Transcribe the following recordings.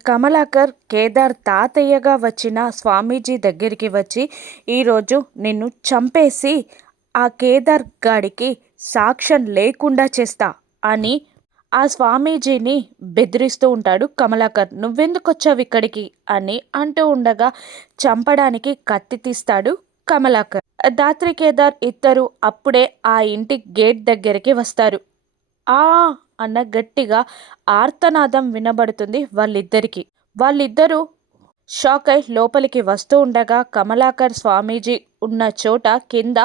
కమలాకర్ కేదార్ తాతయ్యగా వచ్చిన స్వామీజీ దగ్గరికి వచ్చి ఈరోజు నిన్ను చంపేసి ఆ కేదార్ గాడికి సాక్ష్యం లేకుండా చేస్తా అని ఆ స్వామీజీని బెదిరిస్తూ ఉంటాడు కమలాకర్. నువ్వెందుకు వచ్చావు ఇక్కడికి? అని అంటూ ఉండగా చంపడానికి కత్తి తీస్తాడు కమలాకర్. దాత్రి కేదార్ ఇద్దరు అప్పుడే ఆ ఇంటి గేట్ దగ్గరికి వస్తారు. ఆ అన్న గట్టిగా ఆర్తనాదం వినబడుతుంది వాళ్ళిద్దరికీ. వాళ్ళిద్దరూ షాక్ అయి లోపలికి వస్తూ ఉండగా కమలాకర్ స్వామీజీ ఉన్న చోట కింద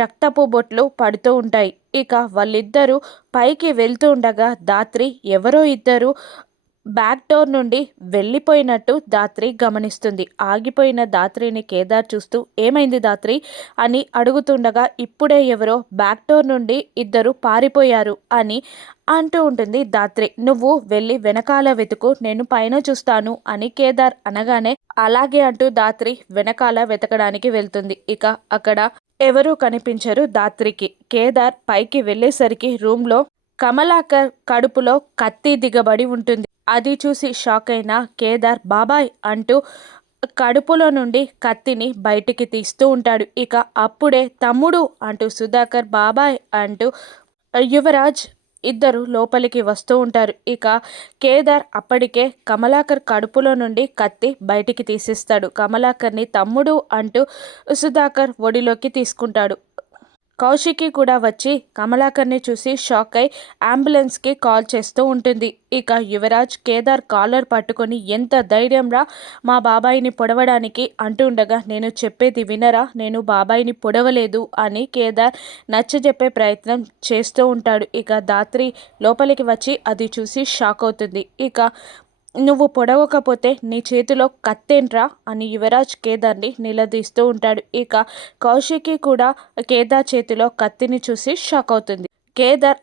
రక్తపు బొట్లు పడుతూ ఉంటాయి. ఇక వాళ్ళిద్దరూ పైకి వెళ్తూ ఉండగా దాత్రి ఎవరో ఇద్దరు బ్యాక్ డోర్ నుండి వెళ్ళిపోయినట్టు దాత్రి గమనిస్తుంది. ఆగిపోయిన దాత్రిని కేదార్ చూస్తూ ఏమైంది దాత్రి అని అడుగుతుండగా ఇప్పుడే ఎవరో బ్యాక్ డోర్ నుండి ఇద్దరు పారిపోయారు అని అంటూ ఉంటుంది దాత్రి నువ్వు వెళ్ళి వెనకాల వెతుకు నేను పైన చూస్తాను అని కేదార్ అనగానే అలాగే అంటూ దాత్రి వెనకాల వెతకడానికి వెళ్తుంది. ఇక అక్కడ ఎవరూ కనిపించరు దాత్రికి కేదార్ పైకి వెళ్ళేసరికి రూమ్లో కమలాకర్ కడుపులో కత్తి దిగబడి ఉంటుంది. అది చూసి షాక్ అయిన కేదార్ బాబాయ్ అంటూ కడుపులో నుండి కత్తిని బయటికి తీస్తూ ఉంటాడు. ఇక అప్పుడే తమ్ముడు అంటూ సుధాకర్ బాబాయ్ అంటూ యువరాజ్ ఇద్దరు లోపలికి వస్తూ ఉంటారు ఇక కేదార్ అప్పటికే కమలాకర్ కడుపులో నుండి కత్తి బయటికి తీసిస్తాడు. కమలాకర్ని తమ్ముడు అంటూ సుధాకర్ ఒడిలోకి తీసుకుంటాడు. కౌశికి కూడా వచ్చి కమలాకర్ని చూసి షాక్ అయి అంబులెన్స్కి కాల్ చేస్తూ ఉంటుంది. ఇక యువరాజ్ కేదార్ కాలర్ పట్టుకొని ఎంత ధైర్యంరా మా బాబాయిని పొడవడానికి అంటుండగా నేను చెప్పేది వినరా నేను బాబాయిని పొడవలేదు అని కేదార్ నచ్చజెప్పే ప్రయత్నం చేస్తూ ఉంటాడు. ఇక దాత్రి లోపలికి వచ్చి అది చూసి షాక్ అవుతుంది. ఇక నువ్వు పొడవకపోతే నీ చేతిలో కత్తేంట్రా అని యువరాజ్ కేదార్ని నిలదీస్తూ ఉంటాడు. ఇక కౌశికి కూడా కేదార్ చేతిలో కత్తిని చూసి షాక్ అవుతుంది. కేదార్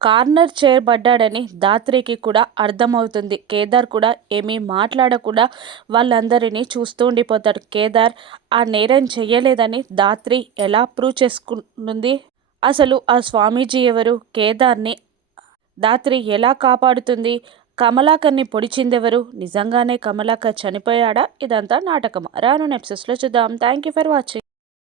కార్నర్ చేయబడ్డాడని దాత్రికి కూడా అర్థమవుతుంది. కేదార్ కూడా ఏమీ మాట్లాడకుండా వాళ్ళందరినీ చూస్తూ ఉండిపోతాడు. కేదార్ ఆ నేరం చెయ్యలేదని దాత్రి ఎలా ప్రూవ్ చేసుకుంటుంది? అసలు ఆ స్వామీజీ ఎవరు? కేదార్ని దాత్రి ఎలా కాపాడుతుంది? కమలాకర్ని పొడిచిందెవరు నిజంగానే కమలాకర్ చనిపోయాడా? ఇదంతా నాటకం. రాను నెప్సెస్లో చూద్దాం. Thank you for watching